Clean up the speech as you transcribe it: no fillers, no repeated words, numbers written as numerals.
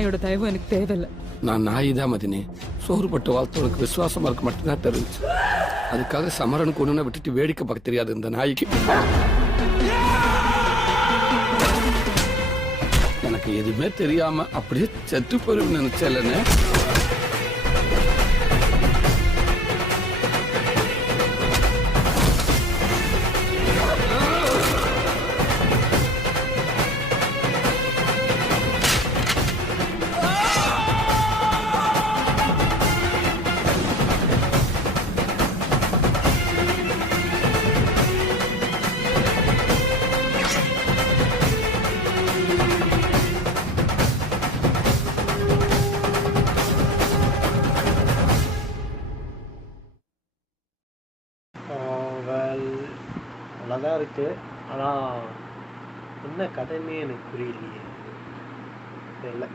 நாயோட தயவு எனக்கு தேவையில்லை. நான் நாய் தான் மதினி. சோறுபட்ட வாழ்த்தவனுக்கு விசுவாசமா இருக்க மட்டும்தான் தெரிஞ்சு. அதுக்காக சமரனுக்கு ஒண்ணுன்னு விட்டுட்டு வேடிக்கை பார்க்க தெரியாது இந்த நாய்க்கு. எனக்கு எதுவுமே தெரியாம அப்படியே செத்து போயிருன்னு நினைச்சேன்னு. நல்லாதான் இருக்குது. ஆனால் என்ன கதைன்னே எனக்கு புரியலையே. தெரியல.